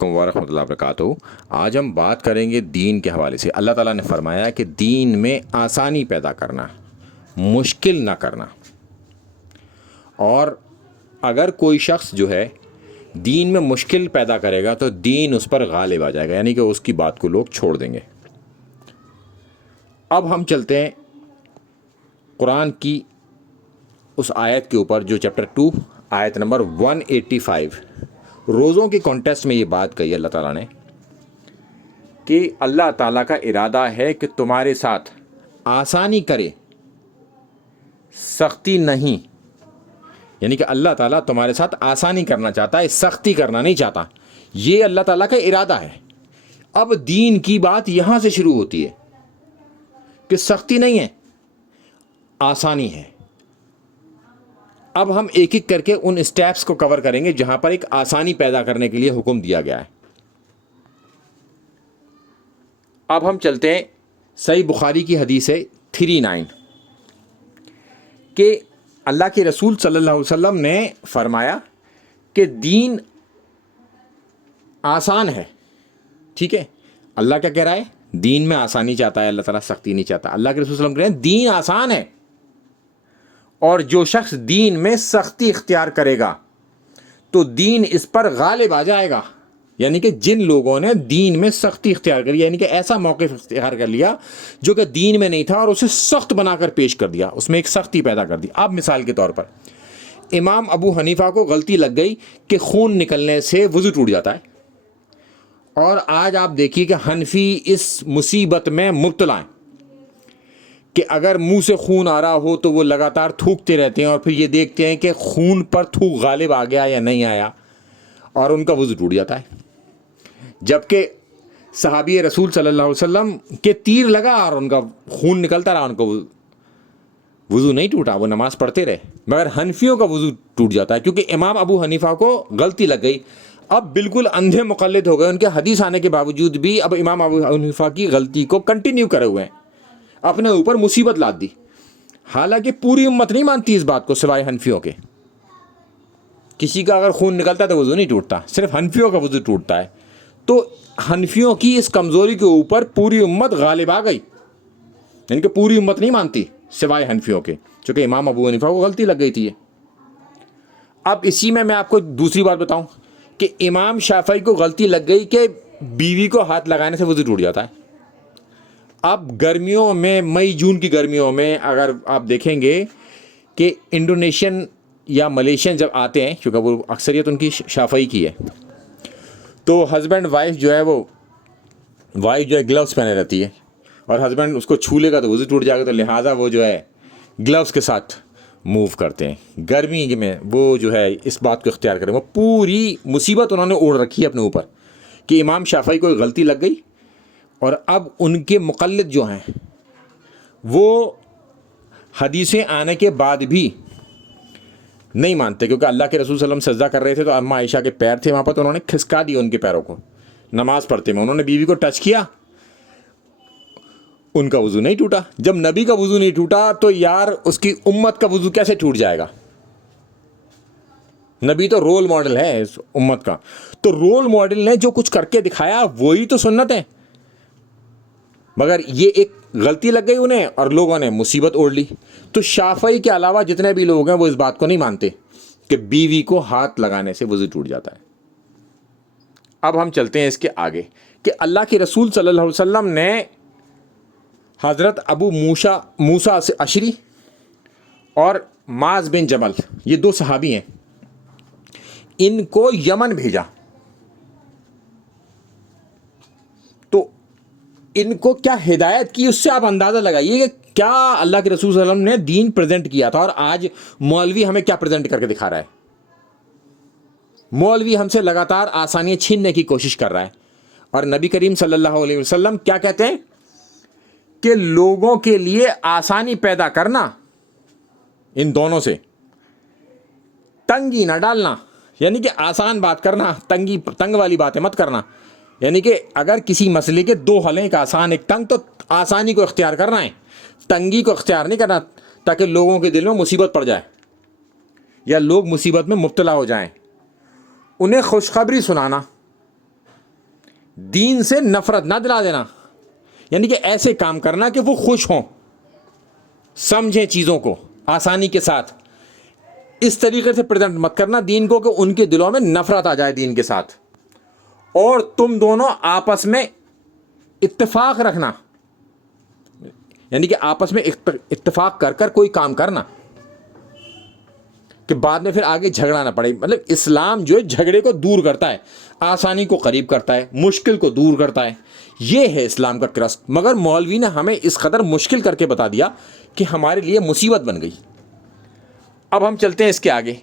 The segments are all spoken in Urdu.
ورحمۃ اللہ وبرکاتہ۔ آج ہم بات کریں گے دین کے حوالے سے۔ اللہ تعالیٰ نے فرمایا کہ دین میں آسانی پیدا کرنا، مشکل نہ کرنا، اور اگر کوئی شخص جو ہے دین میں مشکل پیدا کرے گا تو دین اس پر غالب آ جائے گا، یعنی کہ اس کی بات کو لوگ چھوڑ دیں گے۔ اب ہم چلتے ہیں قرآن کی اس آیت کے اوپر جو چیپٹر 2 آیت نمبر 185، روزوں کے کانٹیسٹ میں یہ بات کہی اللہ تعالیٰ نے کہ اللہ تعالیٰ کا ارادہ ہے کہ تمہارے ساتھ آسانی کرے، سختی نہیں، یعنی کہ اللہ تعالیٰ تمہارے ساتھ آسانی کرنا چاہتا ہے، سختی کرنا نہیں چاہتا۔ یہ اللہ تعالیٰ کا ارادہ ہے۔ اب دین کی بات یہاں سے شروع ہوتی ہے کہ سختی نہیں ہے، آسانی ہے۔ اب ہم ایک ایک کر کے ان اسٹیپس کو کور کریں گے جہاں پر ایک آسانی پیدا کرنے کے لیے حکم دیا گیا ہے۔ اب ہم چلتے ہیں صحیح بخاری کی حدیث ہے 39 کہ اللہ کے رسول صلی اللہ علیہ وسلم نے فرمایا کہ دین آسان ہے، ٹھیک ہے۔ اللہ کیا کہہ رہا ہے؟ دین میں آسانی چاہتا ہے، اللہ تعالیٰ سختی نہیں چاہتا۔ اللہ کے رسول صلی اللہ علیہ وسلم کہہ رہے ہیں دین آسان ہے، اور جو شخص دین میں سختی اختیار کرے گا تو دین اس پر غالب آ جائے گا۔ یعنی کہ جن لوگوں نے دین میں سختی اختیار کری، یعنی کہ ایسا موقف اختیار کر لیا جو کہ دین میں نہیں تھا اور اسے سخت بنا کر پیش کر دیا، اس میں ایک سختی پیدا کر دی۔ اب مثال کے طور پر امام ابو حنیفہ کو غلطی لگ گئی کہ خون نکلنے سے وضو ٹوٹ جاتا ہے، اور آج آپ دیکھیے کہ حنفی اس مصیبت میں مبتلا ہیں کہ اگر منہ سے خون آ رہا ہو تو وہ لگاتار تھوکتے رہتے ہیں اور پھر یہ دیکھتے ہیں کہ خون پر تھوک غالب آ گیا یا نہیں آیا، اور ان کا وضو ٹوٹ جاتا ہے۔ جبکہ صحابی رسول صلی اللہ علیہ وسلم کے تیر لگا اور ان کا خون نکلتا رہا، ان کا وضو نہیں ٹوٹا، وہ نماز پڑھتے رہے۔ مگر حنفیوں کا وضو ٹوٹ جاتا ہے کیونکہ امام ابو حنیفہ کو غلطی لگ گئی۔ اب بالکل اندھے مقلد ہو گئے، ان کے حدیث آنے کے باوجود بھی اب امام ابو حنیفہ کی غلطی کو کنٹینیو کرے ہوئے ہیں، اپنے اوپر مصیبت لاد دی۔ حالانکہ پوری امت نہیں مانتی اس بات کو سوائے حنفیوں کے۔ کسی کا اگر خون نکلتا ہے تو وضو نہیں ٹوٹتا، صرف حنفیوں کا وضو ٹوٹتا ہے۔ تو حنفیوں کی اس کمزوری کے اوپر پوری امت غالب آ گئی، یعنی کہ پوری امت نہیں مانتی سوائے حنفیوں کے، چونکہ امام ابو حنیفہ کو غلطی لگ گئی تھی۔ اب اسی میں آپ کو دوسری بات بتاؤں کہ امام شافعی کو غلطی لگ گئی کہ بیوی کو ہاتھ لگانے سے وضو ٹوٹ جاتا ہے۔ اب گرمیوں میں، مئی جون کی گرمیوں میں اگر آپ دیکھیں گے کہ انڈونیشین یا ملیشین جب آتے ہیں، کیونکہ وہ اکثریت ان کی شافعی کی ہے، تو ہسبینڈ وائف جو ہے گلوز پہنے رہتی ہے، اور ہسبینڈ اس کو چھو لے گا تو وضو ٹوٹ جائے گا، تو لہٰذا وہ جو ہے گلوز کے ساتھ موو کرتے ہیں۔ گرمی میں وہ جو ہے اس بات کو اختیار کریں، وہ پوری مصیبت انہوں نے اوڑھ رکھی ہے اپنے اوپر کہ امام شافعی کو غلطی لگ گئی، اور اب ان کے مقلد جو ہیں وہ حدیثیں آنے کے بعد بھی نہیں مانتے، کیونکہ اللہ کے رسول صلی اللہ علیہ وسلم سجدہ کر رہے تھے تو اماں عائشہ کے پیر تھے وہاں پر، تو انہوں نے کھسکا دیا ان کے پیروں کو نماز پڑھتے میں۔ انہوں نے بیوی کو ٹچ کیا، ان کا وضو نہیں ٹوٹا۔ جب نبی کا وضو نہیں ٹوٹا تو یار اس کی امت کا وضو کیسے ٹوٹ جائے گا؟ نبی تو رول ماڈل ہے اس امت کا، تو رول ماڈل نے جو کچھ کر کے دکھایا وہی تو سنت ہے۔ مگر یہ ایک غلطی لگ گئی انہیں اور لوگوں نے مصیبت اوڑھ لی۔ تو شافعی کے علاوہ جتنے بھی لوگ ہیں وہ اس بات کو نہیں مانتے کہ بیوی کو ہاتھ لگانے سے وضو ٹوٹ جاتا ہے۔ اب ہم چلتے ہیں اس کے آگے کہ اللہ کے رسول صلی اللہ علیہ وسلم نے حضرت ابو موسیٰ اشعری اور معاذ بن جبل، یہ دو صحابی ہیں، ان کو یمن بھیجا۔ تو ان کو کیا ہدایت کی، اس سے آپ اندازہ لگائیے کہ کیا اللہ کے رسول صلی اللہ علیہ وسلم نے دین پریزنٹ کیا تھا، اور آج مولوی ہمیں کیا پریزنٹ کر کے دکھا رہا ہے۔ مولوی ہم سے لگاتار آسانیاں چھیننے کی کوشش کر رہا ہے، اور نبی کریم صلی اللہ علیہ وسلم کیا کہتے ہیں کہ لوگوں کے لیے آسانی پیدا کرنا، ان دونوں سے تنگی نہ ڈالنا، یعنی کہ آسان بات کرنا، تنگ والی باتیں مت کرنا۔ یعنی کہ اگر کسی مسئلے کے دو حل ہیں، ایک آسان ایک تنگ، تو آسانی کو اختیار کرنا ہے، تنگی کو اختیار نہیں کرنا، تاکہ لوگوں کے دل میں مصیبت پڑ جائے یا لوگ مصیبت میں مبتلا ہو جائیں۔ انہیں خوشخبری سنانا دین سے نفرت نہ دلا دینا، یعنی کہ ایسے کام کرنا کہ وہ خوش ہوں، سمجھیں چیزوں کو آسانی کے ساتھ، اس طریقے سے پریزنٹ مت کرنا دین کو کہ ان کے دلوں میں نفرت آ جائے دین کے ساتھ، اور تم دونوں آپس میں اتفاق رکھنا، یعنی کہ آپس میں اتفاق کر کر کوئی کام کرنا کہ بعد میں پھر آگے جھگڑا نہ پڑے۔ مطلب اسلام جو ہے جھگڑے کو دور کرتا ہے، آسانی کو قریب کرتا ہے، مشکل کو دور کرتا ہے، یہ ہے اسلام کا کرسٹ۔ مگر مولوی نے ہمیں اس قدر مشکل کر کے بتا دیا کہ ہمارے لیے مصیبت بن گئی۔ اب ہم چلتے ہیں اس کے آگے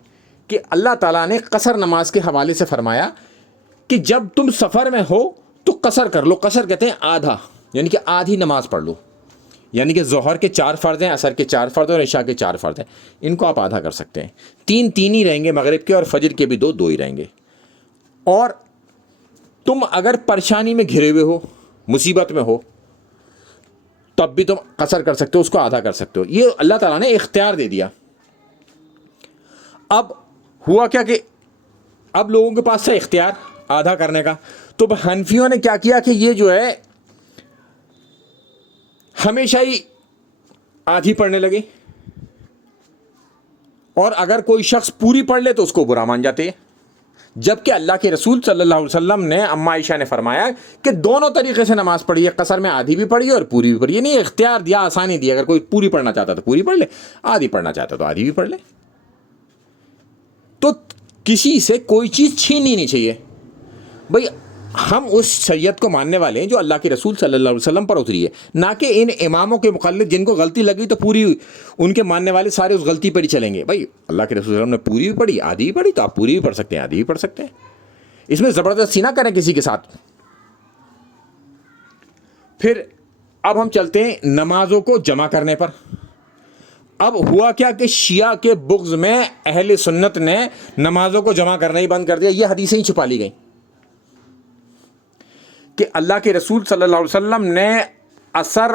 کہ اللہ تعالیٰ نے قصر نماز کے حوالے سے فرمایا کہ جب تم سفر میں ہو تو قصر کر لو۔ قصر کہتے ہیں آدھا، یعنی کہ آدھی نماز پڑھ لو، یعنی کہ ظہر کے 4 فرض ہیں، عصر کے 4 فرض ہیں اور عشاء کے 4 فرض ہیں، ان کو آپ آدھا کر سکتے ہیں۔ 3 ہی رہیں گے مغرب کے، اور فجر کے بھی 2 ہی رہیں گے۔ اور تم اگر پریشانی میں گھرے ہوئے ہو، مصیبت میں ہو، تب بھی تم قصر کر سکتے ہو، اس کو آدھا کر سکتے ہو۔ یہ اللہ تعالیٰ نے اختیار دے دیا۔ اب ہوا کیا کہ اب لوگوں کے پاس سے اختیار آدھا کرنے کا، تو حنفیوں نے کیا کیا کہ یہ جو ہے ہمیشہ ہی آدھی پڑھنے لگے، اور اگر کوئی شخص پوری پڑھ لے تو اس کو برا مان جاتے ہیں، جبکہ اللہ کے رسول صلی اللہ علیہ وسلم نے، اما عائشہ نے فرمایا کہ دونوں طریقے سے نماز پڑھی ہے، قصر میں آدھی بھی پڑھی اور پوری بھی پڑھی ہے۔ نہیں، اختیار دیا، آسانی دی، اگر کوئی پوری پڑھنا چاہتا تو پوری پڑھ لے، آدھی پڑھنا چاہتا تو آدھی بھی پڑھ لے۔ تو کسی سے کوئی چیز چھیننی نہیں چاہیے بھائی۔ ہم اس شریعت کو ماننے والے ہیں جو اللہ کے رسول صلی اللہ علیہ وسلم پر اتری ہے، نہ کہ ان اماموں کے مقلد جن کو غلطی لگی تو پوری ان کے ماننے والے سارے اس غلطی پر ہی چلیں گے۔ بھائی اللہ کے رسول صلی اللہ علیہ وسلم نے پوری بھی پڑھی، آدھی بھی پڑھی، تو آپ پوری بھی پڑھ سکتے ہیں، آدھی بھی پڑھ سکتے ہیں۔ اس میں زبردستی نہ کریں کسی کے ساتھ۔ پھر اب ہم چلتے ہیں نمازوں کو جمع کرنے پر۔ اب ہوا کیا کہ شیعہ کے بغض میں اہل سنت نے نمازوں کو جمع کرنا ہی بند کر دیا۔ یہ حدیثیں ہی چھپا لی گئیں کہ اللہ کے رسول صلی اللہ علیہ وسلم نے عصر،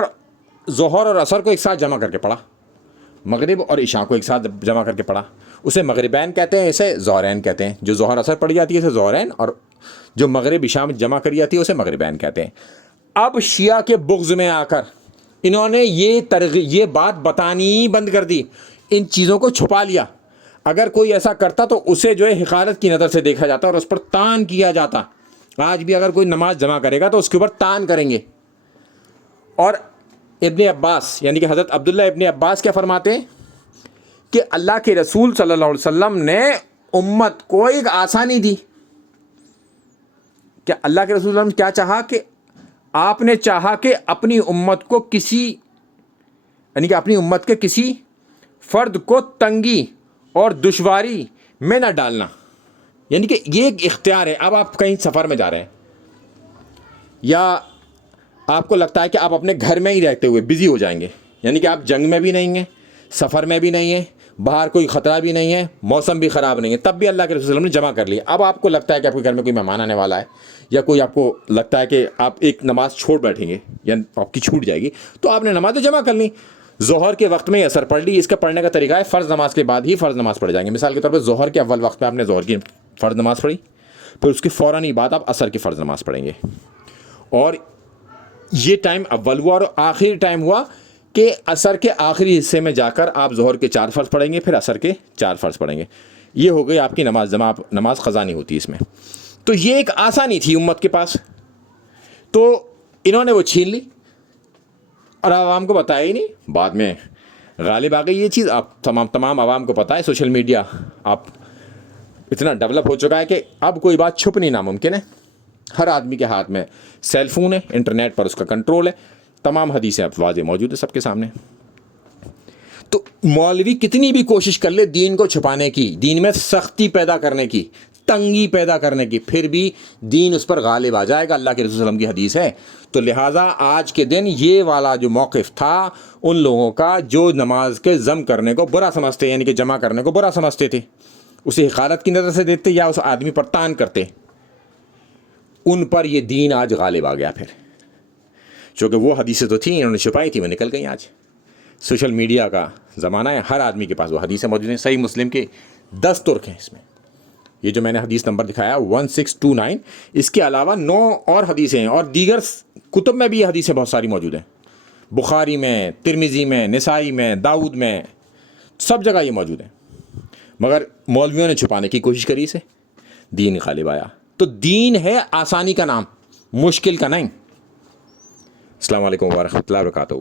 ظہر اور عصر کو ایک ساتھ جمع کر کے پڑھا، مغرب اور عشاء کو ایک ساتھ جمع کر کے پڑھا۔ اسے مغربین کہتے ہیں، اسے ظہرین کہتے ہیں۔ جو ظہر عصر پڑھی جاتی ہے اسے ظہرین، اور جو مغرب عشاء میں جمع کری جاتی ہے اسے مغربین کہتے ہیں۔ اب شیعہ کے بغض میں آ کر انہوں نے یہ بات بتانی ہی بند کر دی، ان چیزوں کو چھپا لیا۔ اگر کوئی ایسا کرتا تو اسے جو ہے حقارت کی نظر سے دیکھا جاتا اور اس پر تان کیا جاتا۔ آج بھی اگر کوئی نماز جمع کرے گا تو اس کے اوپر تان کریں گے۔ اور ابن عباس یعنی کہ حضرت عبداللہ ابن عباس کیا فرماتے ہیں کہ اللہ کے رسول صلی اللہ علیہ وسلم نے امت کو ایک آسانی دی۔ کیا اللہ کے رسول صلی اللہ علیہ وسلم کیا چاہا کہ آپ نے چاہا کہ اپنی امت کو یعنی کہ اپنی امت کے کسی فرد کو تنگی اور دشواری میں نہ ڈالنا، یعنی کہ یہ ایک اختیار ہے۔ اب آپ کہیں سفر میں جا رہے ہیں، یا آپ کو لگتا ہے کہ آپ اپنے گھر میں ہی رہتے ہوئے بزی ہو جائیں گے، یعنی کہ آپ جنگ میں بھی نہیں ہیں، سفر میں بھی نہیں ہیں، باہر کوئی خطرہ بھی نہیں ہے، موسم بھی خراب نہیں ہے، تب بھی اللہ کے رسول صلی اللہ علیہ وسلم نے جمع کر لیا۔ اب آپ کو لگتا ہے کہ آپ کے گھر میں کوئی مہمان آنے والا ہے، یا کوئی آپ کو لگتا ہے کہ آپ ایک نماز چھوڑ بیٹھیں گے یا آپ کی چھوٹ جائے گی، تو آپ نے نماز تو جمع کر لی۔ ظہر کے وقت میں عصر پڑھ لی، اس کا پڑھنے کا طریقہ ہے فرض نماز کے بعد ہی فرض نماز پڑھ جائیں گے۔ مثال کے طور پر ظہر کے اول وقت میں آپ نے ظہر کی فرض نماز پڑھی، پھر اس کے فوراً ہی بعد آپ عصر کی فرض نماز پڑھیں گے، اور یہ ٹائم اول ہوا، اور آخری ٹائم ہوا کہ عصر کے آخری حصے میں جا کر آپ ظہر کے 4 فرض پڑھیں گے، پھر عصر کے 4 فرض پڑھیں گے۔ یہ ہو گئی آپ کی نماز جمع، نماز قضا نہیں ہوتی اس میں۔ تو یہ ایک آسانی تھی امت کے پاس، تو انہوں نے وہ چھین لی اور عوام کو بتایا ہی نہیں۔ بعد میں غالب آ گئی یہ چیز، آپ تمام عوام کو پتہ ہے، سوشل میڈیا آپ اتنا ڈیولپ ہو چکا ہے کہ اب کوئی بات چھپنی ناممکن ہے۔ ہر آدمی کے ہاتھ میں سیل فون ہے، انٹرنیٹ پر اس کا کنٹرول ہے، تمام حدیثیں اب واضح موجود ہے سب کے سامنے۔ تو مولوی کتنی بھی کوشش کر لے دین کو چھپانے کی، دین میں سختی پیدا کرنے کی، تنگی پیدا کرنے کی، پھر بھی دین اس پر غالب آ جائے گا۔ اللہ کے رسول صلی اللہ علیہ وسلم کی حدیث ہے۔ تو لہٰذا آج کے دن یہ والا جو موقف تھا ان لوگوں کا جو نماز کے ضم کرنے کو برا سمجھتے، یعنی کہ جمع کرنے کو برا سمجھتے تھے، اسے حقارت کی نظر سے دیکھتے یا اس آدمی پر تان کرتے، ان پر یہ دین آج غالب آ گیا۔ پھر چونکہ وہ حدیثیں تو تھیں، انہوں نے چھپائی تھی، وہ نکل گئیں۔ آج سوشل میڈیا کا زمانہ ہے، ہر آدمی کے پاس وہ حدیثیں موجود ہیں۔ صحیح مسلم کے 10 ترک ہیں اس میں، یہ جو میں نے حدیث نمبر دکھایا 1629، اس کے علاوہ 9 اور حدیثیں ہیں، اور دیگر کتب میں بھی یہ حدیثیں بہت ساری موجود ہیں، بخاری میں، ترمذی میں، نسائی میں، داؤد میں، سب جگہ یہ موجود ہیں، مگر مولویوں نے چھپانے کی کوشش کری اسے، دین غالب آیا۔ تو دین ہے آسانی کا نام، مشکل کا نہیں۔ السلام علیکم ورحمۃ اللہ وبرکاتہ۔